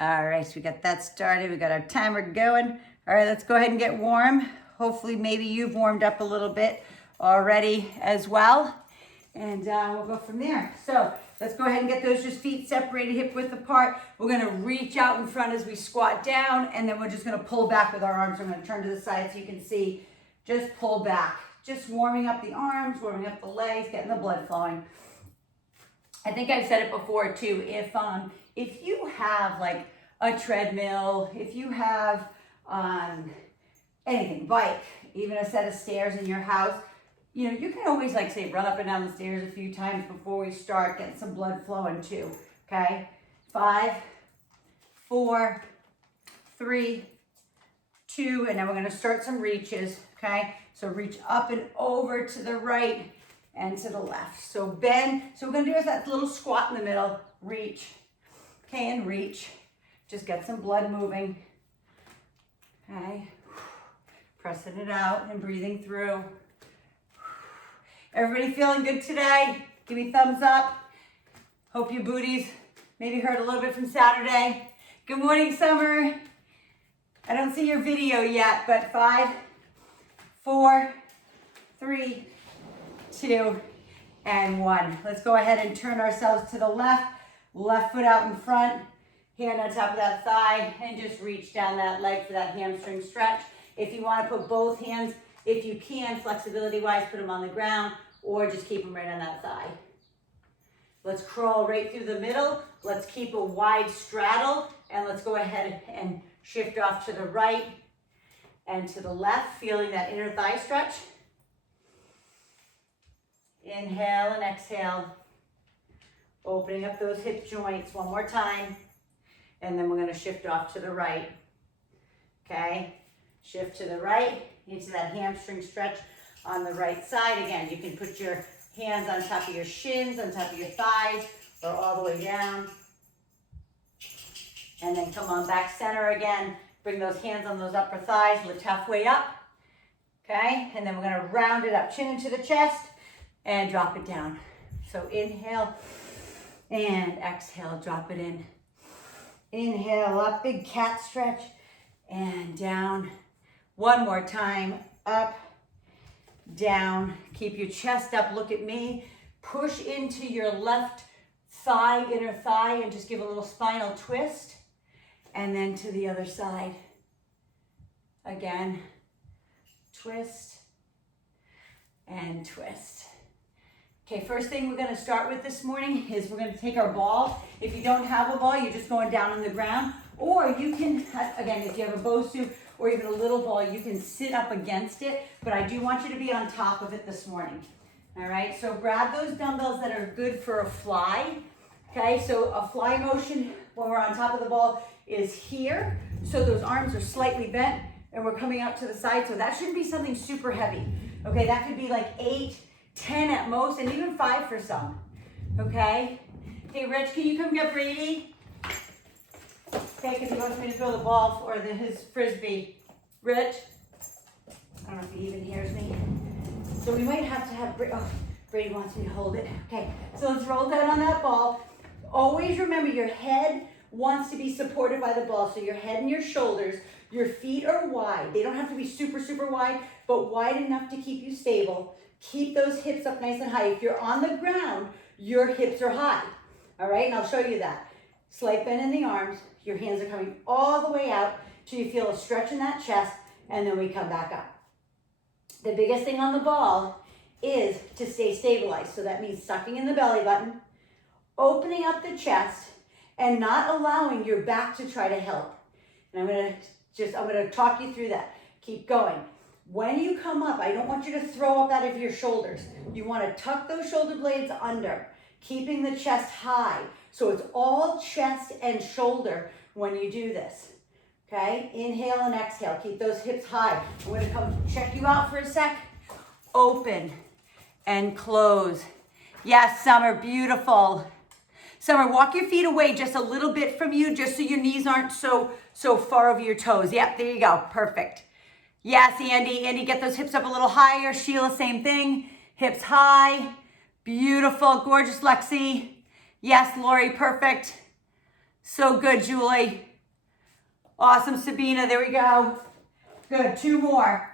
All right, so we got that started. We got our timer going. All right, let's go ahead and get warm. Hopefully, maybe you've warmed up a little bit already as well. And we'll go from there. So let's go ahead and get those just feet separated, hip width apart. We're gonna reach out in front as we squat down, and then we're just gonna pull back with our arms. I'm gonna turn to the side so you can see. Just pull back. Just warming up the arms, warming up the legs, getting the blood flowing. I think I've said it before too. If you have like a treadmill, if you have anything, bike, even a set of stairs in your house, you know, you can always like say run up and down the stairs a few times before we start, getting some blood flowing too. Okay, 5, 4, 3, 2, and then we're gonna start some reaches. Okay, so reach up and over to the right and to the left. So bend. So we're gonna do is that little squat in the middle, reach, okay, and reach. Just get some blood moving, okay. Pressing it out and breathing through. Everybody feeling good today? Give me thumbs up. Hope your booties maybe hurt a little bit from Saturday. Good morning, Summer. I don't see your video yet, but 5, 4, 3, 2, and 1. Let's go ahead and turn ourselves to the left. Left foot out in front, hand on top of that thigh, and just reach down that leg for that hamstring stretch. If you want to put both hands, if you can, flexibility-wise, put them on the ground, or just keep them right on that thigh. Let's crawl right through the middle. Let's keep a wide straddle, and let's go ahead and shift off to the right and to the left, feeling that inner thigh stretch. Inhale and exhale. Opening up those hip joints one more time. And then we're going to shift off to the right. Okay? Shift to the right into that hamstring stretch on the right side. Again, you can put your hands on top of your shins, on top of your thighs, or all the way down. And then come on back center again. Bring those hands on those upper thighs, lift halfway up. Okay? And then we're going to round it up, chin into the chest, and drop it down. So inhale and exhale, drop it in. Inhale up, big cat stretch, and down. One more time, up, down. Keep your chest up, look at me. Push into your left thigh, inner thigh, and just give a little spinal twist. And then to the other side. Again, twist and twist. Okay, first thing we're gonna start with this morning is we're gonna take our ball. If you don't have a ball, you're just going down on the ground. Or you can, again, if you have a Bosu or even a little ball, you can sit up against it. But I do want you to be on top of it this morning. All right, so grab those dumbbells that are good for a fly. Okay, so a fly motion when we're on top of the ball is here. So those arms are slightly bent and we're coming out to the side. So that shouldn't be something super heavy. Okay, that could be like 8, 10 at most, and even 5 for some. Okay? Hey, Rich, can you come get Brady? Okay, because he wants me to throw the ball for his frisbee. Rich? I don't know if he even hears me. So we might have to have Brady wants me to hold it. Okay, so let's roll down on that ball. Always remember your head wants to be supported by the ball. So your head and your shoulders, your feet are wide. They don't have to be super, super wide, but wide enough to keep you stable. Keep those hips up nice and high. If you're on the ground, your hips are high. All right, and I'll show you that. Slight bend in the arms. Your hands are coming all the way out till you feel a stretch in that chest, and then we come back up. The biggest thing on the ball is to stay stabilized. So that means sucking in the belly button, opening up the chest, and not allowing your back to try to help. And I'm gonna talk you through that. Keep going. When you come up, I don't want you to throw up out of your shoulders. You want to tuck those shoulder blades under, keeping the chest high. So it's all chest and shoulder when you do this. Okay? Inhale and exhale. Keep those hips high. I'm going to come check you out for a sec. Open and close. Yes, Summer, beautiful. Summer, walk your feet away just a little bit from you, just so your knees aren't so far over your toes. Yep, there you go. Perfect. Yes, Andy. Andy, get those hips up a little higher. Sheila, same thing. Hips high. Beautiful. Gorgeous, Lexi. Yes, Lori, perfect. So good, Julie. Awesome, Sabina, there we go. Good, 2 more.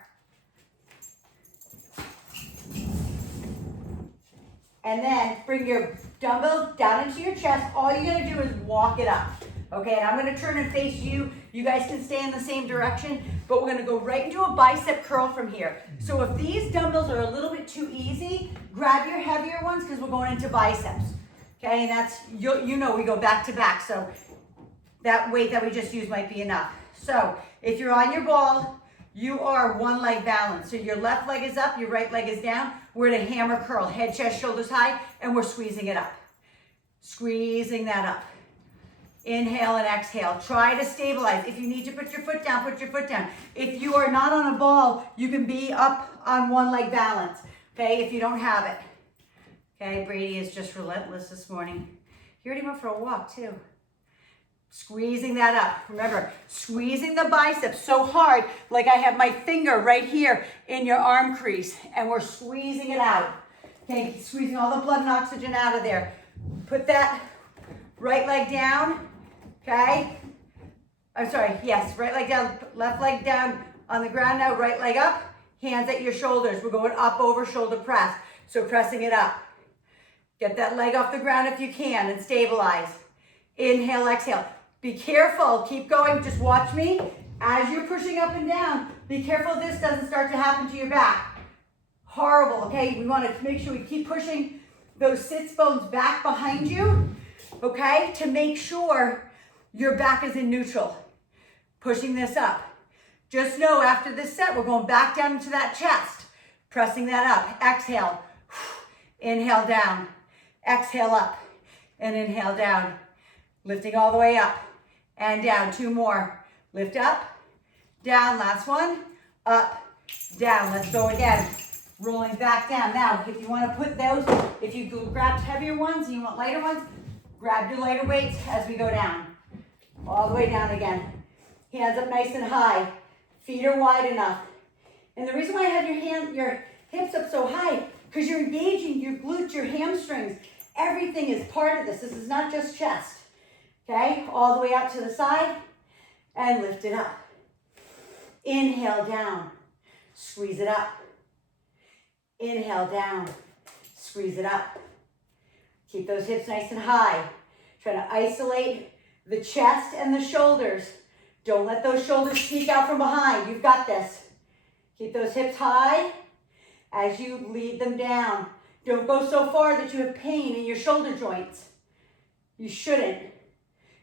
And then bring your dumbbells down into your chest. All you gotta do is walk it up. Okay, and I'm gonna turn and face you. You guys can stay in the same direction, but we're gonna go right into a bicep curl from here. So if these dumbbells are a little bit too easy, grab your heavier ones because we're going into biceps. Okay, and that's, you know we go back to back, so that weight that we just used might be enough. So if you're on your ball, you are one leg balance. So your left leg is up, your right leg is down. We're at a hammer curl, head, chest, shoulders high, and we're squeezing it up. Squeezing that up. Inhale and exhale. Try to stabilize. If you need to put your foot down, put your foot down. If you are not on a ball, you can be up on one leg balance, okay, if you don't have it. Okay, Brady is just relentless this morning. He already went for a walk too. Squeezing that up. Remember, squeezing the biceps so hard, like I have my finger right here in your arm crease, and we're squeezing it out. Okay, squeezing all the blood and oxygen out of there. Put that right leg down, okay? I'm sorry, yes, right leg down, left leg down on the ground now, right leg up, hands at your shoulders. We're going up over shoulder press, so pressing it up. Get that leg off the ground if you can and stabilize. Inhale, exhale. Be careful, keep going, just watch me. As you're pushing up and down, be careful this doesn't start to happen to your back. Horrible, okay? We want to make sure we keep pushing those sits bones back behind you, okay? To make sure your back is in neutral. Pushing this up. Just know after this set, we're going back down into that chest. Pressing that up. Exhale. Inhale down. Exhale up. And inhale down. Lifting all the way up and down. 2 more. Lift up, down. Last one. Up, down. Let's go again. Rolling back down. Now, if you want to put those, if you grabbed heavier ones and you want lighter ones, grab your lighter weights as we go down. All the way down again. Hands up nice and high. Feet are wide enough. And the reason why I have your hips up so high, because you're engaging your glutes, your hamstrings. Everything is part of this. This is not just chest. Okay, all the way out to the side and lift it up. Inhale down, squeeze it up. Inhale down, squeeze it up. Keep those hips nice and high. Try to isolate the chest and the shoulders. Don't let those shoulders sneak out from behind. You've got this. Keep those hips high as you lead them down. Don't go so far that you have pain in your shoulder joints. You shouldn't.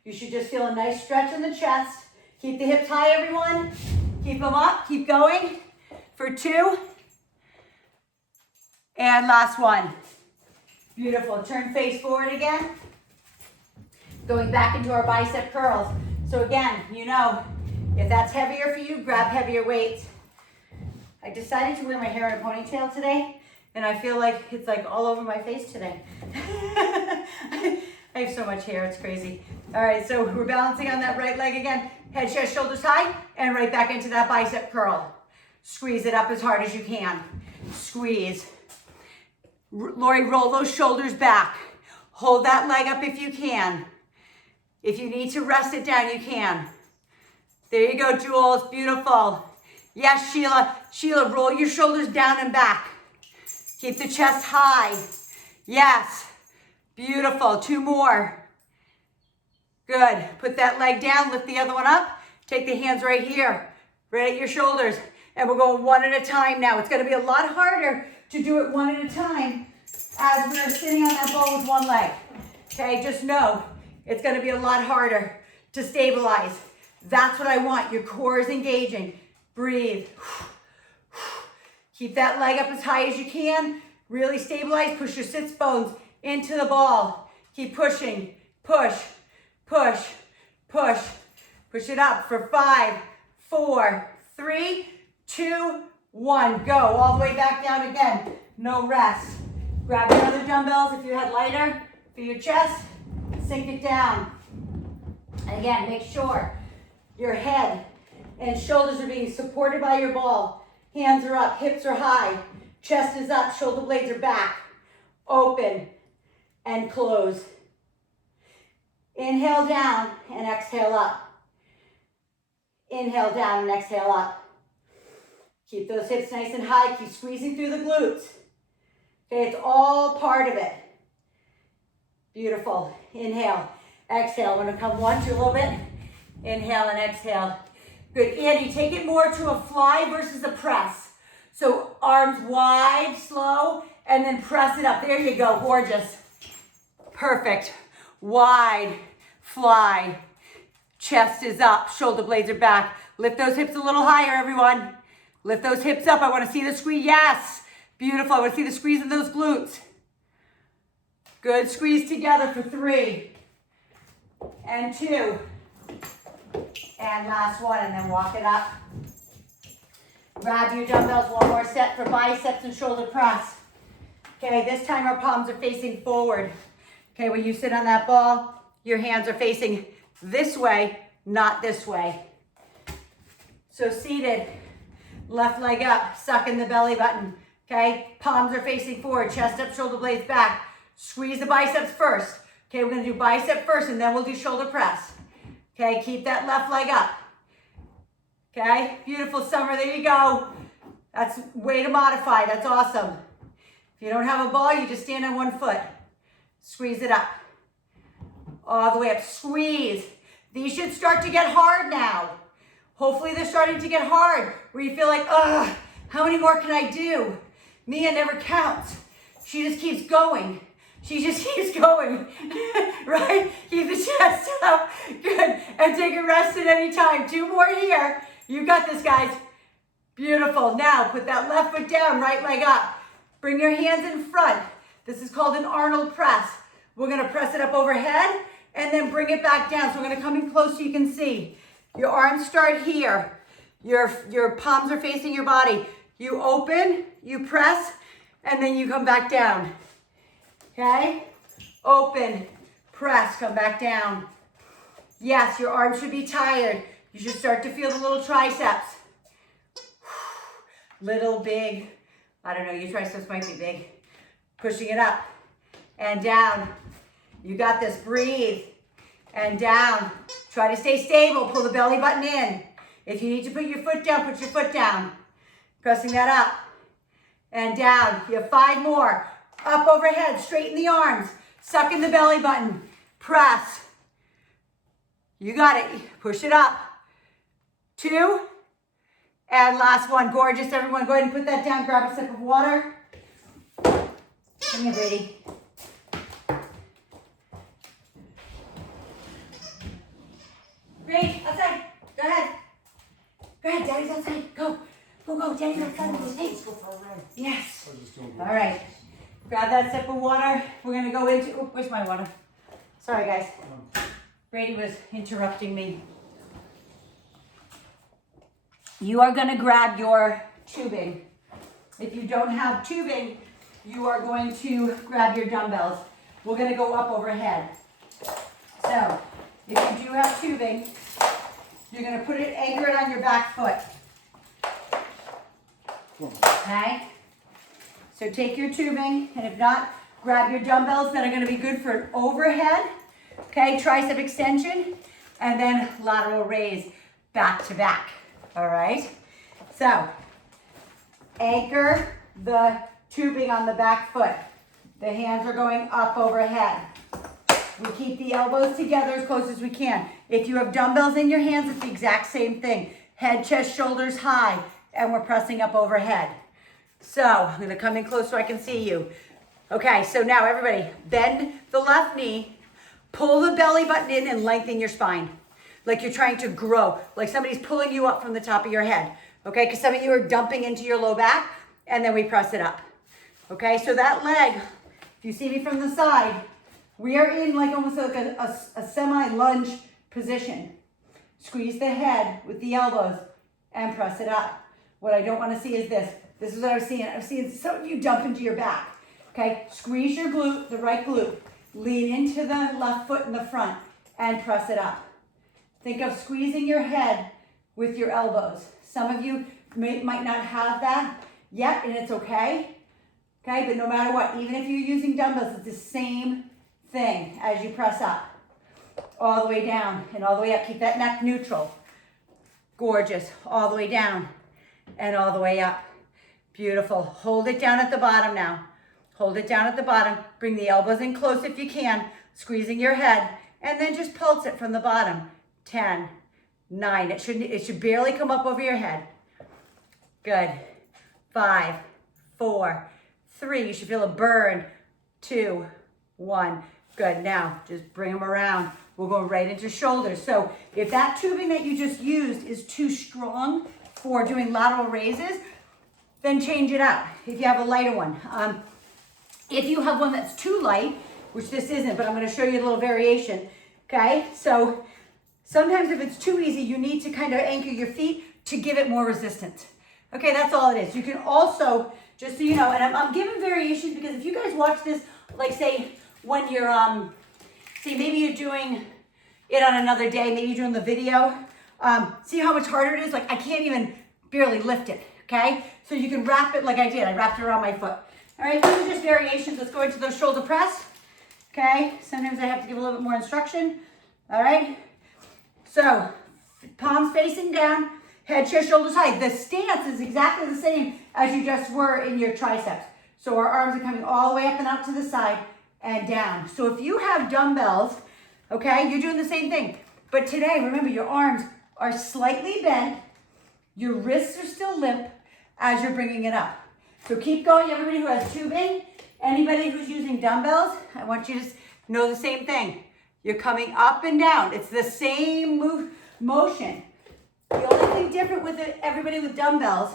You should just feel a nice stretch in the chest. Keep the hips high, everyone. Keep them up. Keep going for 2. And last one. Beautiful. Turn face forward again. Going back into our bicep curls. So again, you know, if that's heavier for you, grab heavier weights. I decided to wear my hair in a ponytail today, and I feel like it's like all over my face today. I have so much hair, it's crazy. All right, so we're balancing on that right leg again. Head, chest, shoulders high, and right back into that bicep curl. Squeeze it up as hard as you can. Squeeze. Lori, roll those shoulders back. Hold that leg up if you can. If you need to rest it down, you can. There you go, Jules, beautiful. Yes, Sheila. Sheila, roll your shoulders down and back. Keep the chest high. Yes. Beautiful. 2 more. Good. Put that leg down. Lift the other one up. Take the hands right here, right at your shoulders. And we're going one at a time now. It's going to be a lot harder to do it one at a time as we're sitting on that ball with one leg. Okay, just know it's going to be a lot harder to stabilize. That's what I want. Your core is engaging. Breathe. Keep that leg up as high as you can. Really stabilize. Push your sits bones into the ball. Keep pushing. Push, push, push. Push it up for 5, 4, 3, 2, 1. Go. All the way back down again. No rest. Grab your other dumbbells if you had lighter for your chest. Sink it down. And again, make sure your head and shoulders are being supported by your ball. Hands are up, hips are high, chest is up, shoulder blades are back. Open and close. Inhale down and exhale up. Inhale down and exhale up. Keep those hips nice and high. Keep squeezing through the glutes. Okay, it's all part of it. Beautiful. Inhale, exhale. We're gonna come 1, 2 a little bit. Inhale and exhale. Good. Andy, take it more to a fly versus a press. So arms wide, slow, and then press it up. There you go. Gorgeous. Perfect. Wide, fly. Chest is up, shoulder blades are back. Lift those hips a little higher, everyone. Lift those hips up. I want to see the squeeze. Yes. Beautiful. I want to see the squeeze in those glutes. Good. Squeeze together for 3 and 2. And last one, and then walk it up. Grab your dumbbells, one more set for biceps and shoulder press. Okay, this time our palms are facing forward. Okay, when you sit on that ball, your hands are facing this way, not this way. So seated, left leg up, suck in the belly button. Okay, palms are facing forward, chest up, shoulder blades back. Squeeze the biceps first. Okay, we're gonna do bicep first and then we'll do shoulder press. Okay, keep that left leg up. Okay, beautiful, Summer, there you go. That's way to modify, that's awesome. If you don't have a ball, you just stand on one foot. Squeeze it up. All the way up, squeeze. These should start to get hard now. Hopefully they're starting to get hard, where you feel like, ugh, how many more can I do? Mia never counts. She just keeps going. She just keeps going, right? Keep the chest up, good. And take a rest at any time. 2 more here. You got this, guys. Beautiful. Now put that left foot down, right leg up. Bring your hands in front. This is called an Arnold press. We're gonna press it up overhead and then bring it back down. So we're gonna come in close so you can see. Your arms start here. Your palms are facing your body. You open, you press, and then you come back down. Okay? Open, press, come back down. Yes, your arms should be tired. You should start to feel the little triceps. Little, big. I don't know, your triceps might be big. Pushing it up and down. You got this, breathe. And down. Try to stay stable, pull the belly button in. If you need to put your foot down, put your foot down. Pressing that up and down. You have 5 more. Up overhead, straighten the arms. Suck in the belly button. Press. You got it. Push it up. 2. And last one. Gorgeous, everyone. Go ahead and put that down. Grab a sip of water. Come here, Brady. Great. Outside. Go ahead. Go ahead. Daddy's outside. Go. Go, go. Daddy's outside. Let's go for a run. Yes. All right. Grab that sip of water. We're going to go into... Oh, where's my water? Sorry, guys. Brady was interrupting me. You are going to grab your tubing. If you don't have tubing, you are going to grab your dumbbells. We're going to go up overhead. So, if you do have tubing, you're going to put it, anchor it on your back foot. Okay? So take your tubing, and if not, grab your dumbbells that are going to be good for an overhead. Okay, tricep extension, and then lateral raise back to back. All right? So, anchor the tubing on the back foot. The hands are going up overhead. We keep the elbows together as close as we can. If you have dumbbells in your hands, it's the exact same thing. Head, chest, shoulders high, and we're pressing up overhead. So, I'm gonna come in close so I can see you. Okay, so now everybody, bend the left knee, pull the belly button in and lengthen your spine. Like you're trying to grow, like somebody's pulling you up from the top of your head. Okay, because some of you are dumping into your low back, and then we press it up. Okay, so that leg, if you see me from the side, we are in like almost like a semi-lunge position. Squeeze the head with the elbows and press it up. What I don't want to see is this. This is what I'm seeing. I'm seeing some of you dump into your back. Okay, squeeze your glute, the right glute. Lean into the left foot in the front and press it up. Think of squeezing your head with your elbows. Some of you might not have that yet, and it's okay. Okay, but no matter what, even if you're using dumbbells, it's the same thing as you press up. All the way down and all the way up. Keep that neck neutral. Gorgeous. All the way down and all the way up. Beautiful. Hold it down at the bottom now. Hold it down at the bottom. Bring the elbows in close if you can, squeezing your head, and then just pulse it from the bottom. 10, 9. It should barely come up over your head. Good. 5, 4, 3. You should feel a burn. 2, 1. Good. Now just bring them around. We're going right into shoulders. So if that tubing that you just used is too strong for doing lateral raises, then change it up if you have a lighter one. If you have one that's too light, which this isn't, but I'm going to show you a little variation. Okay, so sometimes if it's too easy, you need to kind of anchor your feet to give it more resistance. Okay, that's all it is. You can also, just so you know, and I'm giving variations because if you guys watch this, like say when you're, see maybe you're doing it on another day, maybe you're doing the video, see how much harder it is? Like I can't even barely lift it, okay? So you can wrap it like I did. I wrapped it around my foot. All right, these are just variations. Let's go into those shoulder press. Okay, sometimes I have to give a little bit more instruction. All right, so palms facing down, head, chest, shoulders high. The stance is exactly the same as you just were in your triceps. So our arms are coming all the way up and out to the side and down. So if you have dumbbells, okay, you're doing the same thing. But today, remember, your arms are slightly bent. Your wrists are still limp as you're bringing it up. So keep going, everybody who has tubing. Anybody who's using dumbbells, I want you to know the same thing. You're coming up and down. It's the same motion. The only thing different with everybody with dumbbells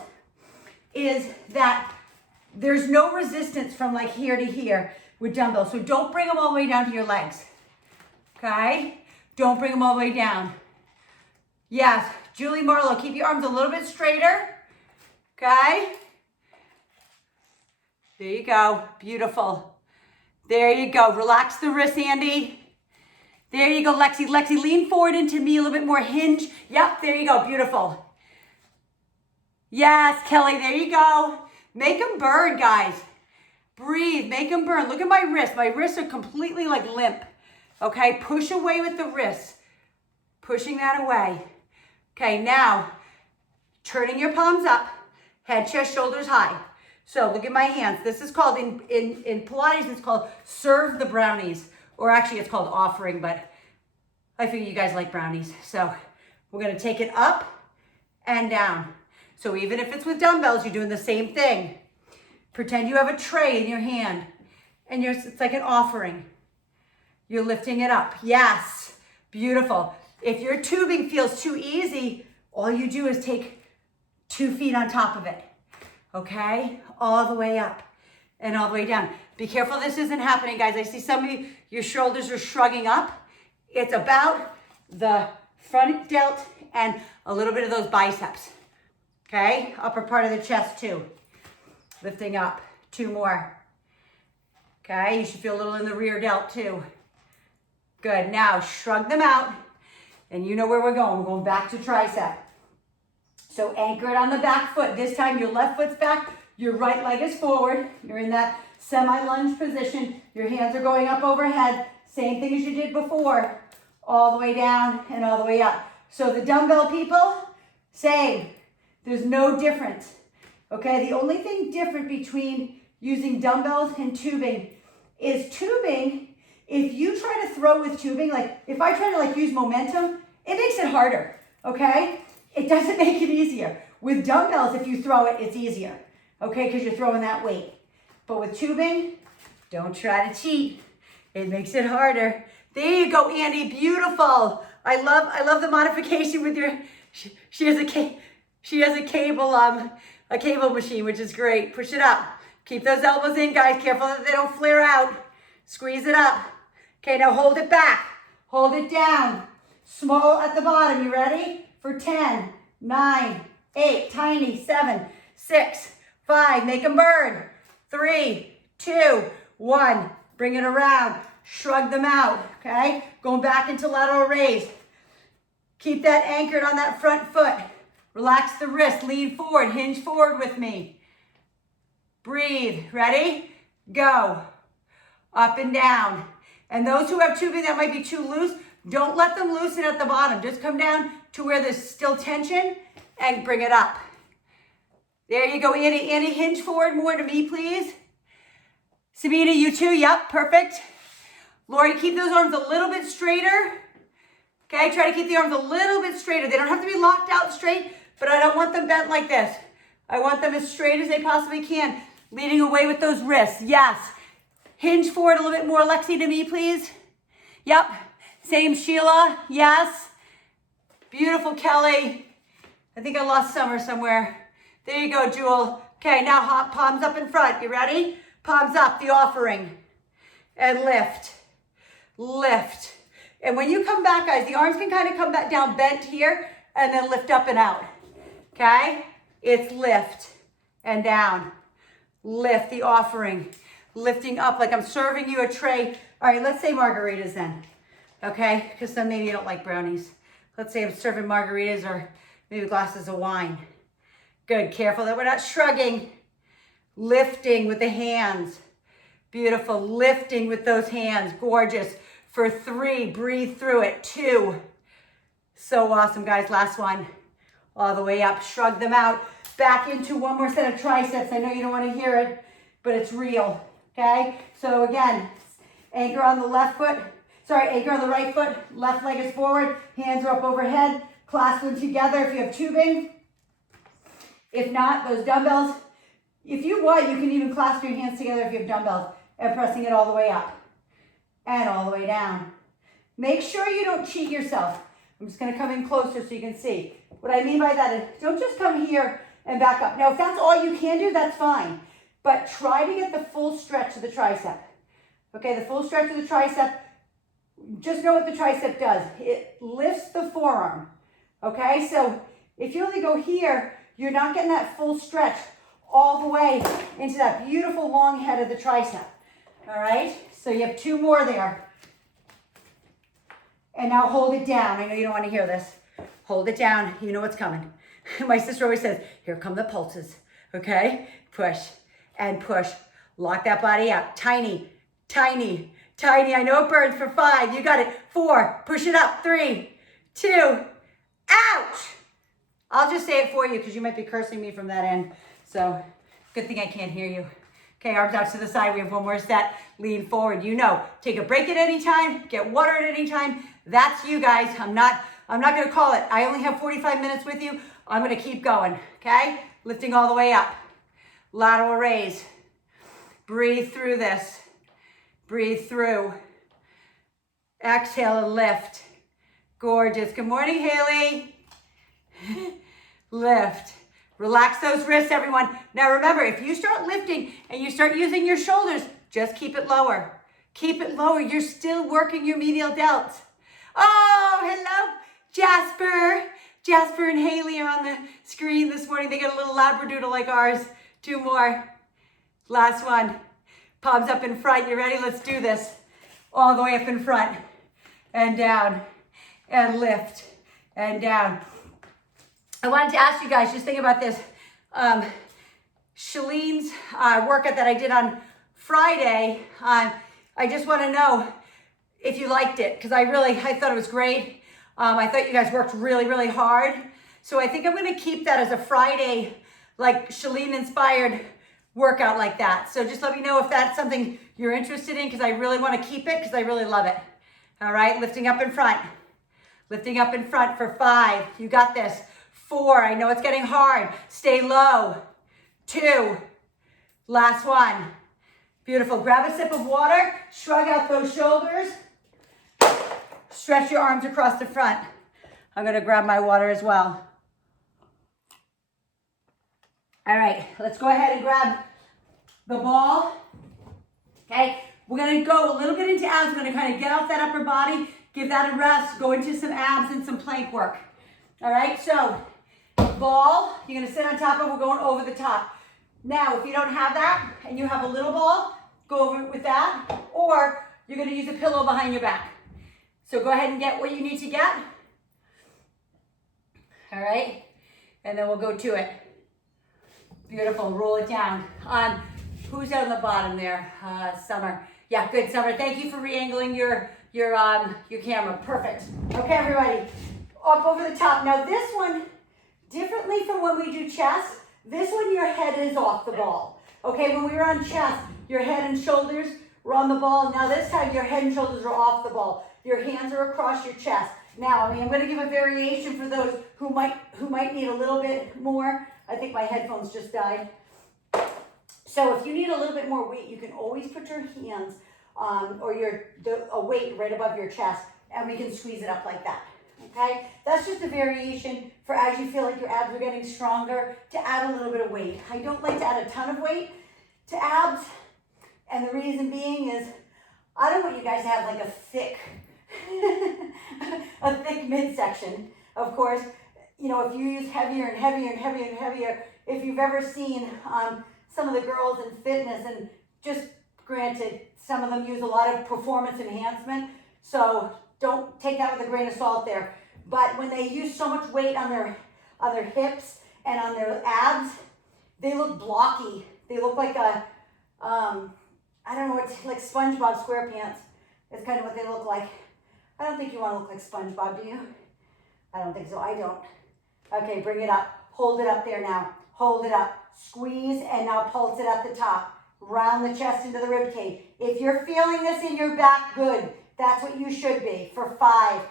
is that there's no resistance from like here to here with dumbbells. So don't bring them all the way down to your legs. Okay? Don't bring them all the way down. Yes, Julie Marlowe, keep your arms a little bit straighter. Okay? There you go. Beautiful. There you go. Relax the wrist, Andy. There you go, Lexi. Lexi, lean forward into me a little bit more. Hinge. Yep, there you go. Beautiful. Yes, Kelly, there you go. Make them burn, guys. Breathe. Make them burn. Look at my wrists. My wrists are completely like limp. Okay, push away with the wrists. Pushing that away. Okay, now, turning your palms up. Head, chest, shoulders high. So look at my hands. This is called, in Pilates, it's called serve the brownies. Or actually it's called offering, but I figure you guys like brownies. So we're gonna take it up and down. So even if it's with dumbbells, you're doing the same thing. Pretend you have a tray in your hand and it's like an offering. You're lifting it up. Yes, beautiful. If your tubing feels too easy, all you do is take 2 feet on top of it. Okay, all the way up and all the way down. Be careful this isn't happening, guys. I see some of you, your shoulders are shrugging up. It's about the front delt and a little bit of those biceps. Okay, upper part of the chest too. Lifting up, 2 more. Okay, you should feel a little in the rear delt too. Good, now shrug them out. And you know where we're going. We're going back to tricep. So anchor it on the back foot. This time your left foot's back, your right leg is forward. You're in that semi-lunge position. Your hands are going up overhead. Same thing as you did before. All the way down and all the way up. So the dumbbell people, same. There's no difference. Okay, the only thing different between using dumbbells and tubing is tubing, if you try to throw with tubing, like if I try to like use momentum, it makes it harder, okay? It doesn't make it easier. With dumbbells, if you throw it, it's easier, okay? Because you're throwing that weight. But with tubing, don't try to cheat. It makes it harder. There you go, Andy, beautiful. I love the modification with your, she has a cable machine, which is great. Push it up. Keep those elbows in, guys. Careful that they don't flare out. Squeeze it up. Okay, now hold it back. Hold it down. Small at the bottom. You ready? For 10, 9, 8, tiny, 7, 6, 5. Make them burn. 3, 2, 1. Bring it around. Shrug them out. Okay? Going back into lateral raise. Keep that anchored on that front foot. Relax the wrist. Lean forward. Hinge forward with me. Breathe. Ready? Go. Up and down. And those who have tubing that might be too loose, Don't let them loosen at the bottom. Just come down to where there's still tension and bring it up. There you go, Annie. Annie, hinge forward more to me, please. Sabina, you too. Yep, perfect. Lori, keep those arms a little bit straighter. Okay, try to keep the arms a little bit straighter. They don't have to be locked out straight, but I don't want them bent like this. I want them as straight as they possibly can, leading away with those wrists. Yes. Hinge forward a little bit more. Lexi, to me, please. Yep. Same, Sheila. Yes. Beautiful, Kelly. I think I lost Summer somewhere. There you go, Jewel. Okay, now hop, palms up in front. You ready? Palms up, the offering. And lift. Lift. And when you come back, guys, the arms can kind of come back down bent here and then lift up and out. Okay? It's lift and down. Lift, the offering. Lifting up like I'm serving you a tray. All right, let's say margaritas then. Okay? Because then maybe you don't like brownies. Let's say I'm serving margaritas or maybe glasses of wine. Good, careful that we're not shrugging. Lifting with the hands. Beautiful, lifting with those hands, gorgeous. For 3, breathe through it. 2, so awesome, guys. Last one, all the way up, shrug them out. Back into one more set of triceps. I know you don't want to hear it, but it's real, okay? So again, anchor on the left foot, anchor on the right foot, left leg is forward, hands are up overhead, clasp them together if you have tubing. If not, those dumbbells, if you want, you can even clasp your hands together if you have dumbbells and pressing it all the way up and all the way down. Make sure you don't cheat yourself. I'm just gonna come in closer so you can see. What I mean by that is don't just come here and back up. Now, if that's all you can do, that's fine. But try to get the full stretch of the tricep. Okay, the full stretch of the tricep. Just know what the tricep does. It lifts the forearm. Okay, so if you only go here, you're not getting that full stretch all the way into that beautiful long head of the tricep. All right, so you have 2 more there. And now hold it down. I know you don't want to hear this. Hold it down. You know what's coming. My sister always says, here come the pulses. Okay, push and push. Lock that body out. Tiny, tiny, tiny. I know it burns for 5. You got it. 4, push it up. 3, 2, ouch. I'll just say it for you because you might be cursing me from that end. So good thing I can't hear you. Okay, arms out to the side. We have 1 more set. Lean forward. You know, take a break at any time. Get water at any time. That's you guys. I'm not going to call it. I only have 45 minutes with you. I'm going to keep going. Okay, lifting all the way up. Lateral raise. Breathe through this. Breathe through. Exhale and lift. Gorgeous. Good morning, Haley. Lift. Relax those wrists, everyone. Now remember, if you start lifting and you start using your shoulders, just keep it lower. Keep it lower. You're still working your medial delts. Oh, hello, Jasper. Jasper and Haley are on the screen this morning. They got a little labradoodle like ours. 2 more. Last one. Palms up in front. You ready? Let's do this. All the way up in front and down and lift and down. I wanted to ask you guys, just think about this. Shalene's workout that I did on Friday, I just want to know if you liked it, because I thought it was great. I thought you guys worked really, really hard. So I think I'm going to keep that as a Friday, like Shalene inspired workout like that. So just let me know if that's something you're interested in, because I really want to keep it, because I really love it. All right, lifting up in front. Lifting up in front for 5. You got this. 4, I know it's getting hard. Stay low. 2, last one. Beautiful. Grab a sip of water. Shrug out those shoulders. Stretch your arms across the front. I'm going to grab my water as well. All right, let's go ahead and grab the ball. Okay, we're going to go a little bit into abs. We're going to kind of get off that upper body, give that a rest, go into some abs and some plank work. All right, so ball, you're going to sit on top of, we're going over the top. Now, if you don't have that and you have a little ball, go over it with that, or you're going to use a pillow behind your back. So go ahead and get what you need to get. All right, and then we'll go to it. Beautiful, roll it down. Who's on the bottom there? Summer. Yeah, good, Summer. Thank you for re-angling your your camera. Perfect. Okay, everybody, up over the top. Now this one, differently from when we do chest, this one your head is off the ball. Okay, when we were on chest, your head and shoulders were on the ball. Now this time your head and shoulders are off the ball. Your hands are across your chest. Now, I'm going to give a variation for those who might need a little bit more. I think my headphones just died. So if you need a little bit more weight, you can always put your hands or a weight right above your chest, and we can squeeze it up like that. Okay, that's just a variation for as you feel like your abs are getting stronger, to add a little bit of weight. I don't like to add a ton of weight to abs, and the reason being is I don't want you guys to have like a thick midsection. Of course, you know, if you use heavier and heavier and heavier and heavier, if you've ever seen some of the girls in fitness, and just granted, some of them use a lot of performance enhancement, so don't take that with a grain of salt there. But when they use so much weight on their hips and on their abs, they look blocky. They look like a, I don't know what, like SpongeBob SquarePants. It's kind of what they look like. I don't think you want to look like SpongeBob, do you? I don't think so. I don't. Okay, bring it up. Hold it up there now. Hold it up. Squeeze, and now pulse it at the top. Round the chest into the rib cage. If you're feeling this in your back, good. That's what you should be. For 5,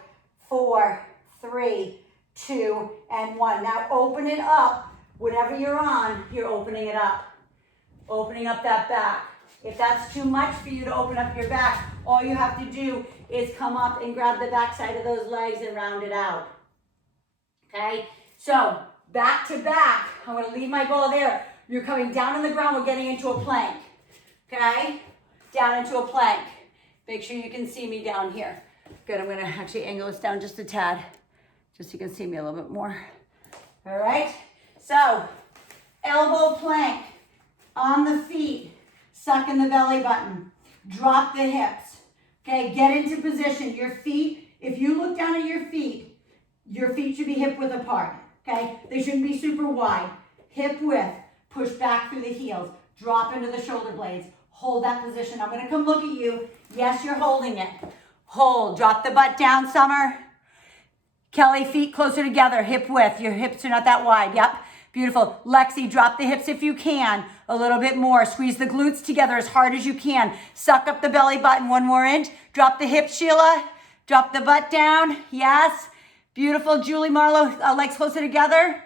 4, 3, 2, and 1. Now open it up. Whatever you're on, you're opening it up. Opening up that back. If that's too much for you to open up your back, all you have to do is come up and grab the back side of those legs and round it out. Okay? So, back to back. I'm going to leave my ball there. You're coming down on the ground. We're getting into a plank. Okay? Down into a plank. Make sure you can see me down here. Good. I'm going to actually angle this down just a tad, just so you can see me a little bit more. All right? So, elbow plank on the feet. Suck in the belly button. Drop the hips. Okay, get into position. Your feet, if you look down at your feet should be hip width apart. Okay, they shouldn't be super wide. Hip width. Push back through the heels. Drop into the shoulder blades. Hold that position. I'm going to come look at you. Yes, you're holding it. Hold. Drop the butt down, Summer. Kelly, feet closer together. Hip width. Your hips are not that wide. Yep. Beautiful. Lexi, drop the hips if you can. A little bit more. Squeeze the glutes together as hard as you can. Suck up the belly button 1 more inch. Drop the hips, Sheila. Drop the butt down. Yes. Beautiful. Julie Marlowe, legs closer together.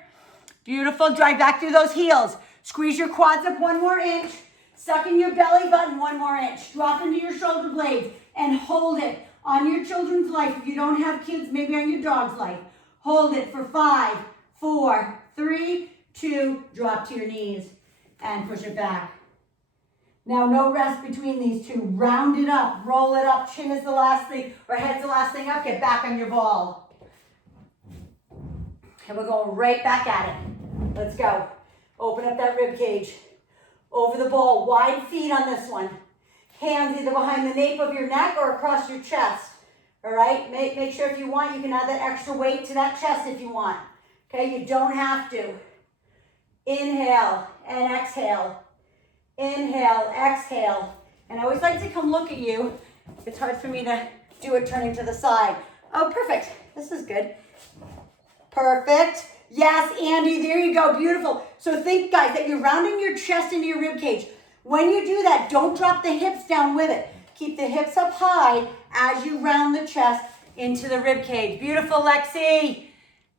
Beautiful. Drive back through those heels. Squeeze your quads up 1 more inch. Suck in your belly button 1 more inch. Drop into your shoulder blades and hold it on your children's life. If you don't have kids, maybe on your dog's life. Hold it for 5, 4, 3, 2, drop to your knees and push it back. Now, no rest between these two. Round it up, roll it up. Chin is the last thing, or head's the last thing up. Get back on your ball. And we're going right back at it. Let's go. Open up that rib cage. Over the ball, wide feet on this one. Hands either behind the nape of your neck or across your chest. All right, make sure if you want, you can add that extra weight to that chest if you want. Okay, you don't have to. Inhale and exhale. Inhale, exhale. And I always like to come look at you. It's hard for me to do it turning to the side. Oh, perfect. This is good. Perfect. Yes, Andy, there you go. Beautiful. So think, guys, that you're rounding your chest into your rib cage. When you do that, don't drop the hips down with it. Keep the hips up high as you round the chest into the rib cage. Beautiful, Lexi.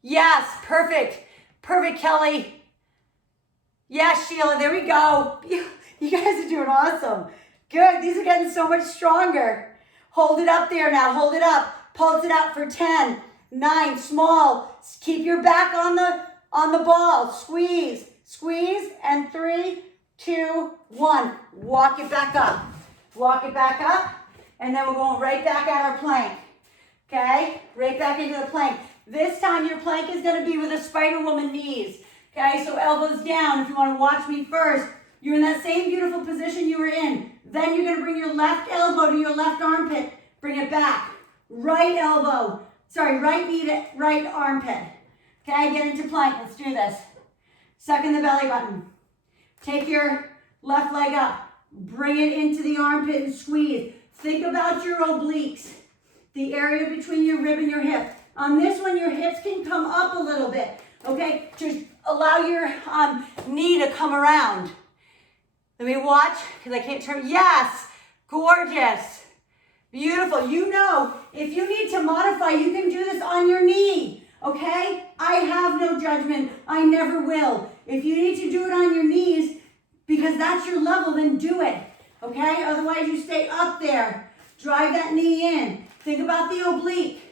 Yes, perfect. Perfect, Kelly. Yes, Sheila, there we go. You guys are doing awesome. Good, these are getting so much stronger. Hold it up there now, hold it up. Pulse it out for 10, 9, small. Keep your back on the ball. Squeeze, squeeze, and 3, 2, 1. Walk it back up. Walk it back up, and then we're going right back at our plank. Okay, right back into the plank. This time your plank is going to be with the Spider Woman knees. Okay, so elbows down. If you want to watch me first, you're in that same beautiful position you were in. Then you're going to bring your left elbow to your left armpit. Bring it back. Right knee to right armpit. Okay, get into plank. Let's do this. Suck in the belly button. Take your left leg up. Bring it into the armpit and squeeze. Think about your obliques. the area between your rib and your hip. On this one, your hips can come up a little bit, okay? Just allow your knee to come around. Let me watch, because I can't turn. Yes, gorgeous, beautiful. You know, if you need to modify, you can do this on your knee, okay? I have no judgment. I never will. If you need to do it on your knees, because that's your level, then do it, okay? Otherwise, you stay up there. Drive that knee in. Think about the oblique,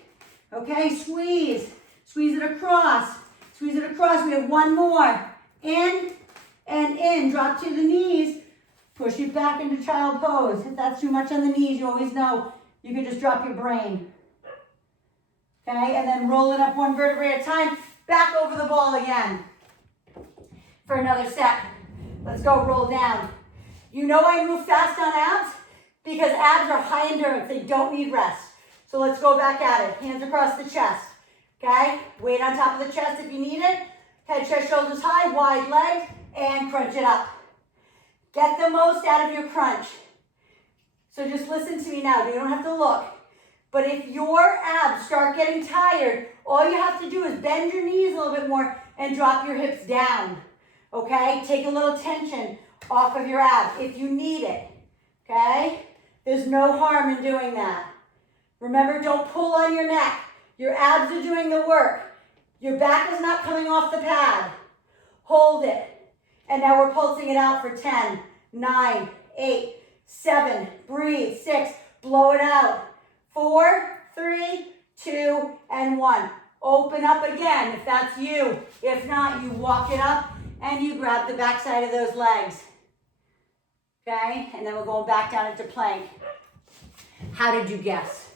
okay? Squeeze it across. Squeeze it across. We have one more. In and in. Drop to the knees. Push it back into child pose. If that's too much on the knees, you always know you can just drop your brain. Okay, and then roll it up one vertebrae at a time. Back over the ball again for another set. Let's go, roll down. You know I move fast on abs because abs are high endurance. They don't need rest. So let's go back at it. Hands across the chest. Okay, weight on top of the chest if you need it. Head, chest, shoulders high, wide legs, and crunch it up. Get the most out of your crunch. So just listen to me now. You don't have to look. But if your abs start getting tired, all you have to do is bend your knees a little bit more and drop your hips down. Okay? Take a little tension off of your abs if you need it. Okay? There's no harm in doing that. Remember, don't pull on your neck. Your abs are doing the work. Your back is not coming off the pad. Hold it. And now we're pulsing it out for 10, 9, 8, 7, breathe, 6, blow it out. 4, 3, 2, and 1. Open up again if that's you. If not, you walk it up and you grab the back side of those legs. Okay, and then we're going back down into plank. How did you guess?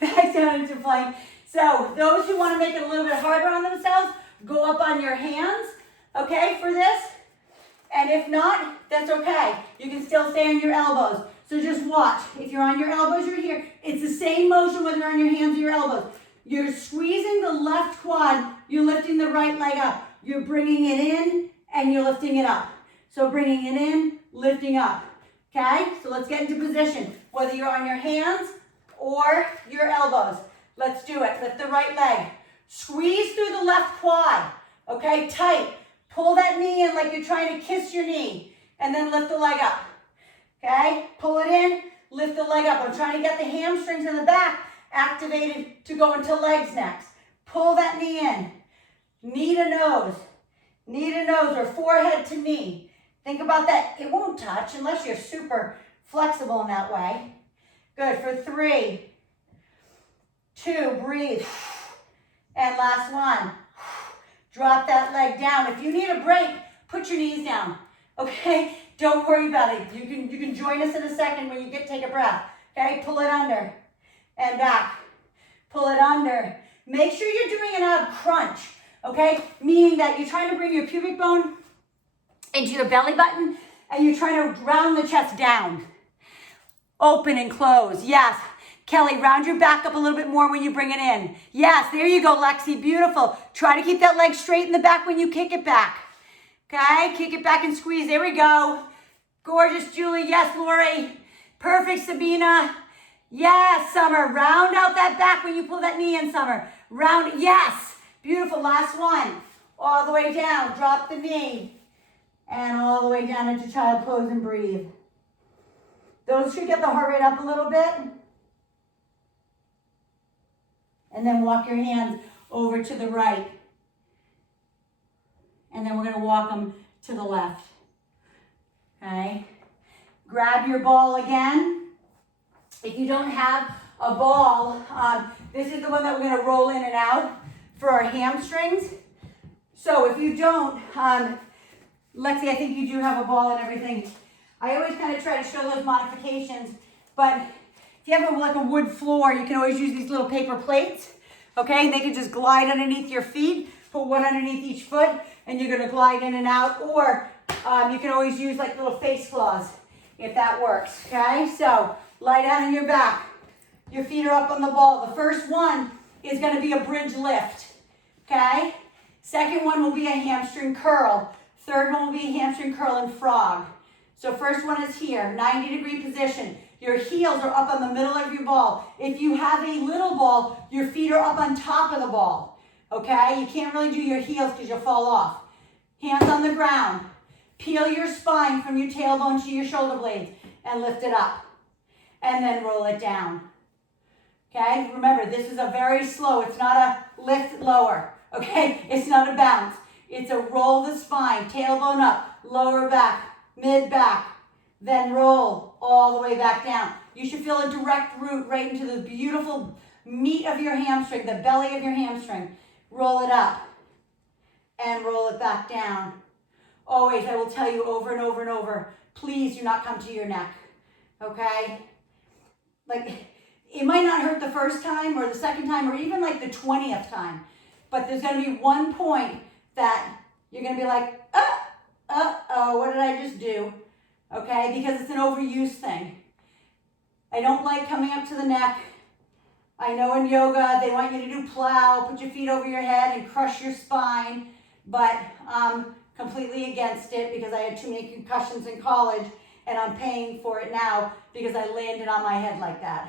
Back down into plank. So those who want to make it a little bit harder on themselves, go up on your hands, okay, for this. And if not, that's okay. You can still stay on your elbows. So just watch. If you're on your elbows, you're here. It's the same motion whether you're on your hands or your elbows. You're squeezing the left quad. You're lifting the right leg up. You're bringing it in and you're lifting it up. So bringing it in, lifting up. Okay? So let's get into position. Whether you're on your hands or your elbows. Let's do it. Lift the right leg. Squeeze through the left quad. Okay? Tight. Pull that knee in like you're trying to kiss your knee. And then lift the leg up. Okay? Pull it in. Lift the leg up. I'm trying to get the hamstrings in the back activated to go into legs next. Pull that knee in. Knee to nose. Knee to nose or forehead to knee. Think about that. It won't touch unless you're super flexible in that way. Good. For 3, 2, breathe. And last one. Drop that leg down. If you need a break, put your knees down. Okay? Don't worry about it. You can join us in a second when you take a breath. Okay? Pull it under and back. Pull it under. Make sure you're doing an ab crunch. Okay? Meaning that you're trying to bring your pubic bone into your belly button and you're trying to round the chest down. Open and close. Yes. Kelly, round your back up a little bit more when you bring it in. Yes, there you go, Lexi. Beautiful. Try to keep that leg straight in the back when you kick it back. Okay, kick it back and squeeze. There we go. Gorgeous, Julie. Yes, Lori. Perfect, Sabina. Yes, Summer. Round out that back when you pull that knee in, Summer. Round, yes. Beautiful. Last one. All the way down. Drop the knee. And all the way down into child pose and breathe. Those should get the heart rate up a little bit. And then walk your hands over to the right. And then we're going to walk them to the left. Okay? Grab your ball again. If you don't have a ball, this is the one that we're going to roll in and out for our hamstrings. So if you don't, Lexi, I think you do have a ball and everything. I always kind of try to show those modifications, but if you have like a wood floor, you can always use these little paper plates, okay? They can just glide underneath your feet, put one underneath each foot, and you're gonna glide in and out, or you can always use like little face claws, if that works, okay? So, lie down on your back. Your feet are up on the ball. The first one is gonna be a bridge lift, okay? Second one will be a hamstring curl. Third one will be a hamstring curl and frog. So first one is here, 90-degree position. your heels are up on the middle of your ball. If you have a little ball, your feet are up on top of the ball. Okay? You can't really do your heels because you'll fall off. Hands on the ground. Peel your spine from your tailbone to your shoulder blades and lift it up. And then roll it down. Okay? Remember, this is a very slow, it's not a lift lower. Okay? It's not a bounce. It's a roll the spine, tailbone up, lower back, mid back, then roll all the way back down. You should feel a direct root right into the beautiful meat of your hamstring, the belly of your hamstring. Roll it up and roll it back down. Always, I will tell you over and over and over, please do not come to your neck, okay? Like, it might not hurt the first time or the second time or even like the 20th time, but there's gonna be one point that you're gonna be like, uh-oh, what did I just do? Okay, because it's an overuse thing. I don't like coming up to the neck. I know in yoga, they want you to do plow, put your feet over your head and crush your spine, but I'm completely against it because I had too many concussions in college and I'm paying for it now because I landed on my head like that.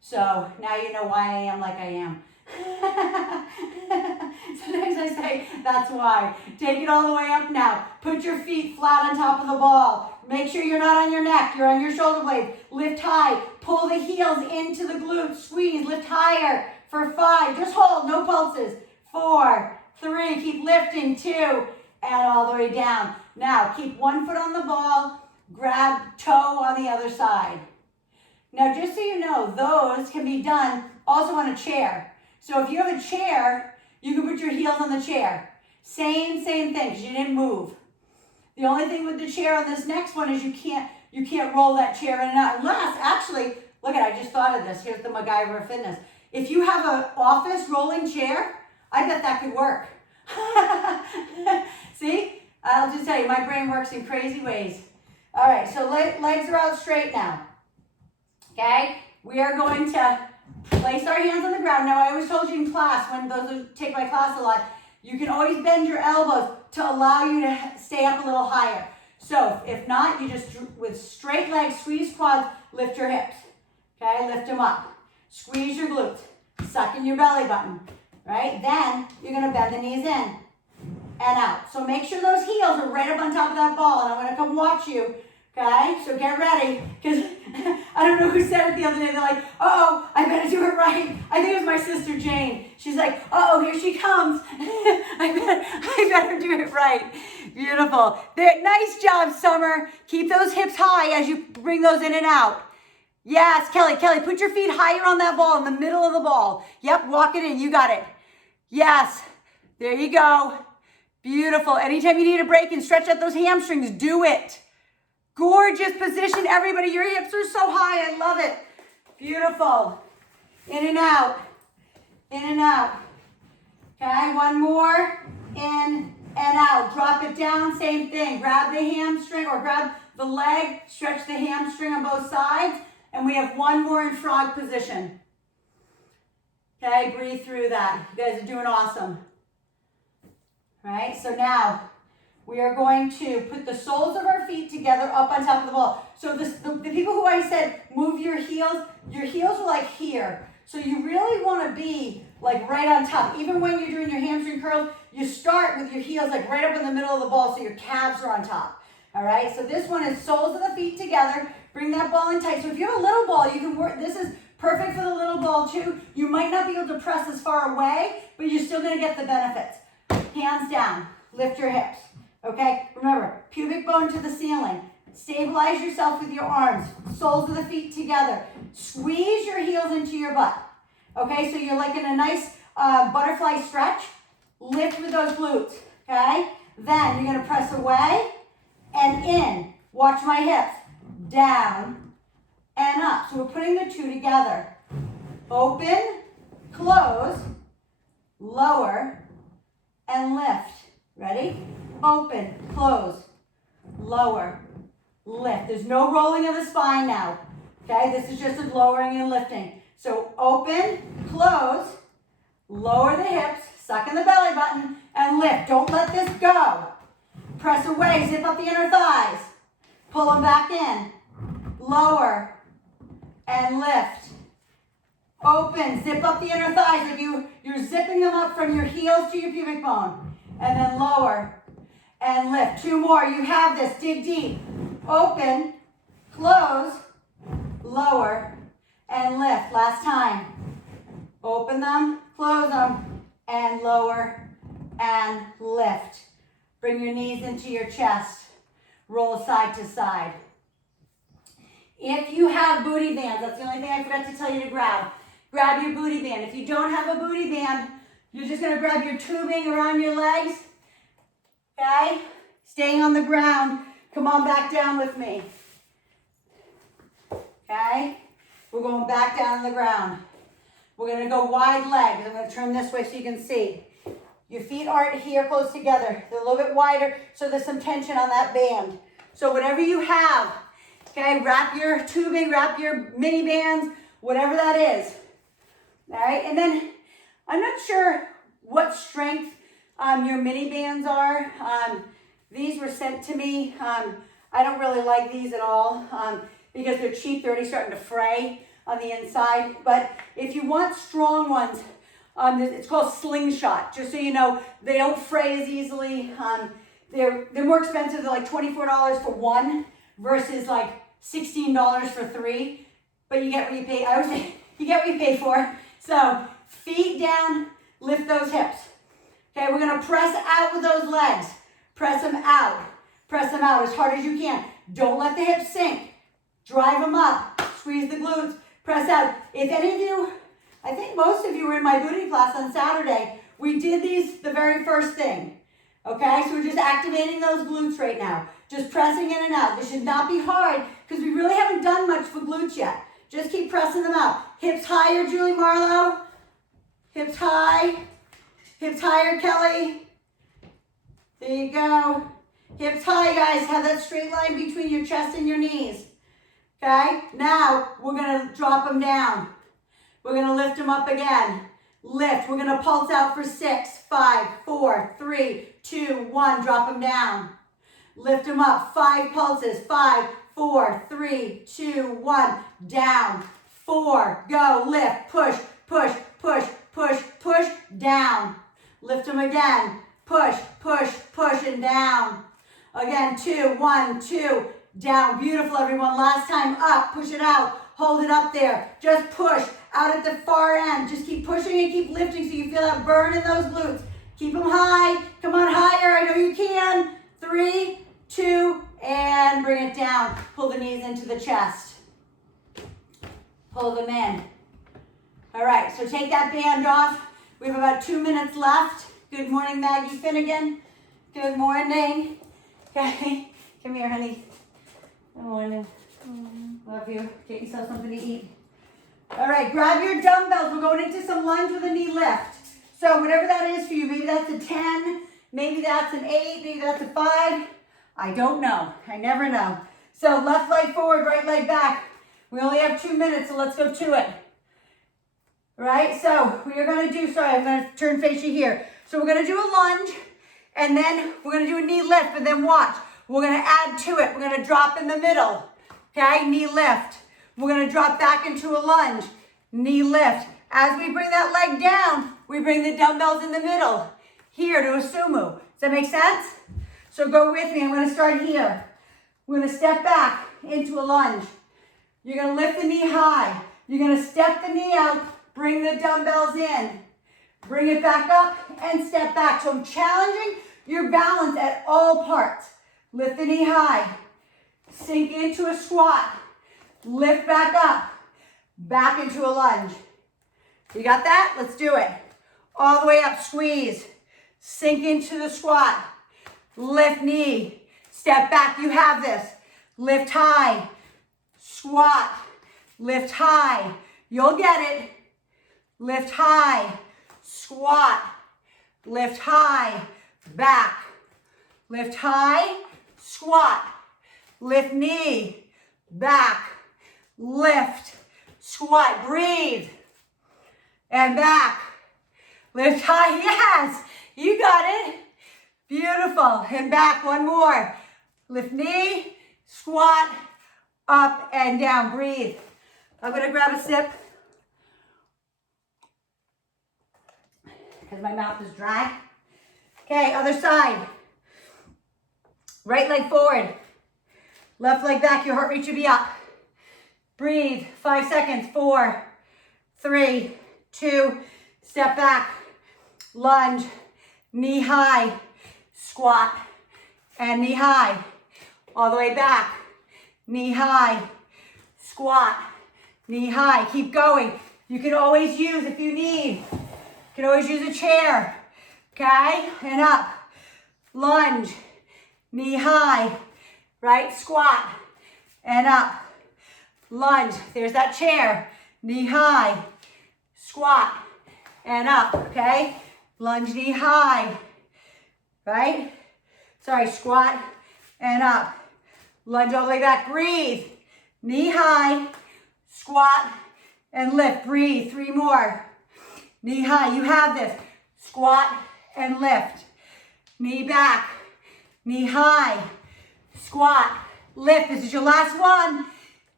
So now you know why I am like I am. Sometimes I say, that's why. Take it all the way up now. Put your feet flat on top of the ball. Make sure you're not on your neck. You're on your shoulder blades. Lift high. Pull the heels into the glutes. Squeeze. Lift higher for 5. Just hold. No pulses. 4, 3. Keep lifting. 2. And all the way down. Now, keep one foot on the ball. Grab toe on the other side. Now, just so you know, those can be done also on a chair. So if you have a chair, you can put your heels on the chair. Same thing, because you didn't move. The only thing with the chair on this next one is you can't roll that chair in and out. Unless, actually, look at, I just thought of this. Here's the MacGyver of fitness. If you have an office rolling chair, I bet that could work. See? I'll just tell you, my brain works in crazy ways. All right, so legs are out straight now. Okay? We are going to place our hands on the ground. Now, I always told you in class, when those who take my class a lot, you can always bend your elbows to allow you to stay up a little higher. So, if not, you just, with straight legs, squeeze quads, lift your hips. Okay? Lift them up. Squeeze your glutes. Suck in your belly button. Right? Then, you're going to bend the knees in and out. So, make sure those heels are right up on top of that ball, and I'm going to come watch you. Okay, so get ready, because I don't know who said it the other day. They're like, uh-oh, I better do it right. I think it was my sister Jane. She's like, uh-oh, here she comes. I better do it right. Beautiful. Nice job, Summer. Keep those hips high as you bring those in and out. Yes, Kelly, put your feet higher on that ball, in the middle of the ball. Yep, walk it in. You got it. Yes, there you go. Beautiful. Anytime you need a break and stretch out those hamstrings, do it. Gorgeous position, everybody. Your hips are so high. I love it. Beautiful. In and out. In and out. Okay, one more. In and out. Drop it down. Same thing. Grab the hamstring or grab the leg. Stretch the hamstring on both sides. And we have one more in frog position. Okay, breathe through that. You guys are doing awesome. All right, so now we are going to put the soles of our feet together up on top of the ball. So the people who I said move your heels are like here. So you really want to be like right on top. Even when you're doing your hamstring curls, you start with your heels like right up in the middle of the ball so your calves are on top. All right, so this one is soles of the feet together. Bring that ball in tight. So if you have a little ball, you can work, this is perfect for the little ball too. You might not be able to press as far away, but you're still going to get the benefits. Hands down, lift your hips. Okay, remember, pubic bone to the ceiling. Stabilize yourself with your arms. Soles of the feet together. Squeeze your heels into your butt. Okay, so you're like in a nice butterfly stretch. Lift with those glutes. Okay, then you're going to press away and in. Watch my hips. Down and up. So we're putting the two together. Open, close, lower, and lift. Ready? Open, close, lower, lift. There's no rolling of the spine now. Okay, this is just a lowering and lifting. So open, close, lower the hips, suck in the belly button, and lift. Don't let this go. Press away, zip up the inner thighs. Pull them back in. Lower, and lift. Open, zip up the inner thighs like you're zipping them up from your heels to your pubic bone. And then lower and lift. 2 more, you have this, dig deep. Open, close, lower, and lift. Last time. Open them, close them, and lower, and lift. Bring your knees into your chest. Roll side to side. If you have booty bands, that's the only thing I forgot to tell you to grab. Grab your booty band. If you don't have a booty band, you're just going to grab your tubing around your legs. Okay? Staying on the ground. Come on back down with me. Okay? We're going back down on the ground. We're going to go wide legs. I'm going to turn this way so you can see. Your feet aren't here close together. They're a little bit wider, so there's some tension on that band. So whatever you have, okay, wrap your tubing, wrap your mini bands, whatever that is. All right, and then I'm not sure what strength your mini bands are. These were sent to me. I don't really like these at all because they're cheap. They're already starting to fray on the inside. But if you want strong ones, it's called Slingshot. Just so you know, they don't fray as easily. They're more expensive. They're like $24 for one versus like $16 for 3. But you get what you pay. I always say you get what you pay for. So feet down, lift those hips. Okay, we're gonna press out with those legs. Press them out. Press them out as hard as you can. Don't let the hips sink. Drive them up. Squeeze the glutes. Press out. If any of you, I think most of you were in my booty class on Saturday. We did these the very first thing. Okay, so we're just activating those glutes right now. Just pressing in and out. This should not be hard because we really haven't done much for glutes yet. Just keep pressing them out. Hips higher, Julie Marlowe. Hips high. Hips higher, Kelly. There you go. Hips high, guys. Have that straight line between your chest and your knees. Okay? Now, we're going to drop them down. We're going to lift them up again. Lift. We're going to pulse out for 6, 5, 4, 3, 2, 1. Drop them down. Lift them up. 5 pulses. 5, 4, 3, 2, 1. Down. 4. Go. Lift. Push, push, push, push, push. Down. Lift them again. Push, push, push, and down. Again, 2, 1, 2. Down. Beautiful, everyone. Last time. Up. Push it out. Hold it up there. Just push. Out at the far end. Just keep pushing and keep lifting so you feel that burn in those glutes. Keep them high. Come on, higher. I know you can. 3, 2, and bring it down. Pull the knees into the chest. Pull them in. All right, so take that band off. We have about 2 minutes left. Good morning, Maggie Finnegan. Good morning. Okay, come here, honey. Good morning. Love you. Get yourself something to eat. All right, grab your dumbbells. We're going into some lunge with a knee lift. So whatever that is for you, maybe that's a 10, maybe that's an 8, maybe that's a 5. I don't know. I never know. So left leg forward, right leg back. We only have 2 minutes, so let's go to it. Right, so we are going to do, sorry, I'm going to turn face you here. So we're going to do a lunge, and then we're going to do a knee lift, but then watch. We're going to add to it. We're going to drop in the middle. Okay, knee lift. We're going to drop back into a lunge. Knee lift. As we bring that leg down, we bring the dumbbells in the middle. Here to a sumo. Does that make sense? So go with me. I'm going to start here. We're going to step back into a lunge. You're going to lift the knee high. You're going to step the knee out. Bring the dumbbells in. Bring it back up and step back. So I'm challenging your balance at all parts. Lift the knee high. Sink into a squat. Lift back up. Back into a lunge. You got that? Let's do it. All the way up, squeeze. Sink into the squat. Lift knee. Step back. You have this. Lift high. Squat. Lift high. You'll get it. Lift high. Squat. Lift high. Back. Lift high. Squat. Lift knee. Back. Lift. Squat. Breathe. And back. Lift high. Yes. You got it. Beautiful. And back. One more. Lift knee. Squat. Up and down. Breathe. I'm gonna grab a sip because my mouth is dry. Okay, other side. Right leg forward. Left leg back, your heart rate should be up. Breathe, 5 seconds, 4, 3, 2, step back, lunge, knee high, squat, and knee high. All the way back, knee high, squat, knee high. Keep going. You can always use, if you need, you can always use a chair. Okay, and up, lunge, knee high, right, squat, and up, lunge, there's that chair, knee high, squat, and up, okay, lunge, knee high, right, sorry, squat, and up, lunge all the way back, breathe, knee high, squat, and lift, breathe, 3 more, knee high, you have this, squat, and lift, knee back, knee high, squat, lift. This is your last one.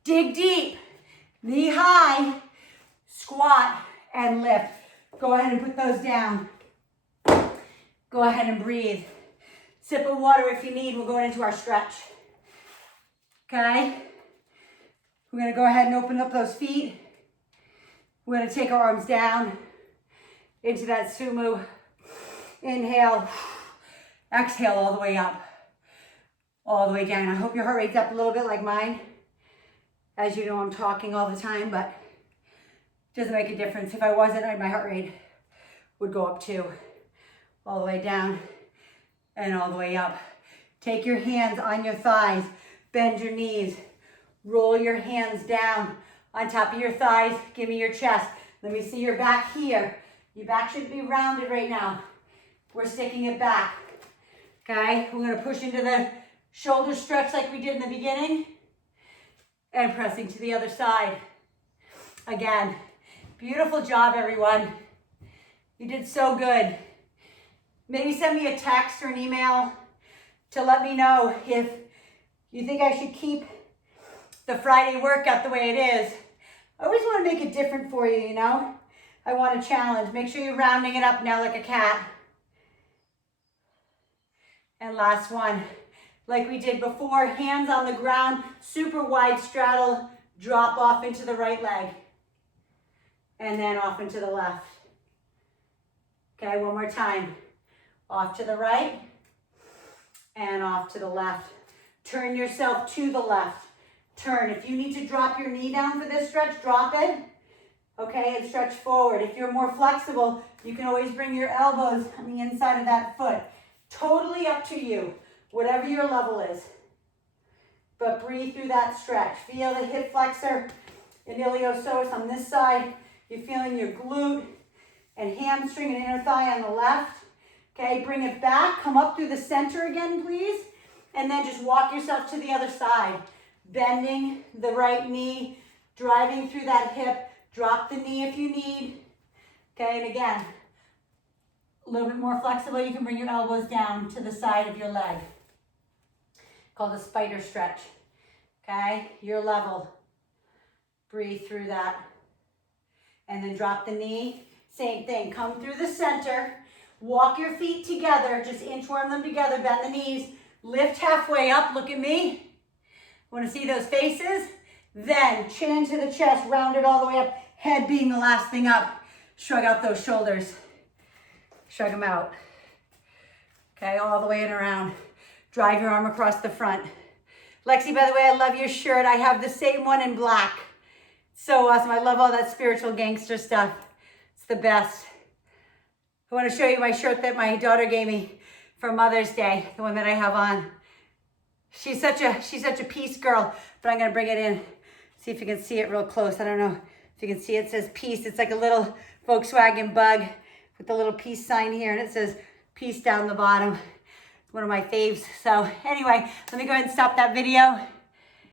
Dig deep, knee high, squat, and lift. Go ahead and put those down. Go ahead and breathe. Sip of water if you need. We're going into our stretch. Okay? We're gonna go ahead and open up those feet. We're gonna take our arms down into that sumo. Inhale, exhale all the way up, all the way down. I hope your heart rate's up a little bit like mine. As you know, I'm talking all the time, but it doesn't make a difference. If I wasn't, my heart rate would go up too. All the way down and all the way up. Take your hands on your thighs, bend your knees, roll your hands down on top of your thighs. Give me your chest. Let me see your back here. Your back should be rounded right now. We're sticking it back, okay? We're gonna push into the shoulder stretch like we did in the beginning and pressing to the other side. Again, beautiful job, everyone. You did so good. Maybe send me a text or an email to let me know if you think I should keep the Friday workout the way it is. I always wanna make it different for you, you know? I want a challenge. Make sure you're rounding it up now like a cat. And last one, like we did before, hands on the ground, super wide straddle, drop off into the right leg. And then off into the left. Okay, one more time. Off to the right and off to the left. Turn yourself to the left. Turn. If you need to drop your knee down for this stretch, drop it. Okay, and stretch forward. If you're more flexible, you can always bring your elbows on the inside of that foot. Totally up to you, whatever your level is. But breathe through that stretch. Feel the hip flexor and iliopsoas on this side. You're feeling your glute and hamstring and inner thigh on the left. Okay, bring it back. Come up through the center again, please. And then just walk yourself to the other side. Bending the right knee, driving through that hip. Drop the knee if you need. Okay, and again, a little bit more flexible, you can bring your elbows down to the side of your leg. Called a spider stretch. Okay, your level. Breathe through that. And then drop the knee. Same thing, come through the center. Walk your feet together, just inchworm them together, bend the knees. Lift halfway up, look at me. Want to see those faces? Then chin into the chest, round it all the way up. Head being the last thing up. Shrug out those shoulders. Shrug them out. Okay, all the way and around. Drive your arm across the front. Lexi, by the way, I love your shirt. I have the same one in black. So awesome. I love all that spiritual gangster stuff. It's the best. I want to show you my shirt that my daughter gave me for Mother's Day, the one that I have on. She's such a peace girl, but I'm going to bring it in. See if you can see it real close. I don't know if you can see it. It says peace. It's like a little Volkswagen Bug with the little peace sign here, and it says peace down the bottom. One of my faves. So anyway, let me go ahead and stop that video.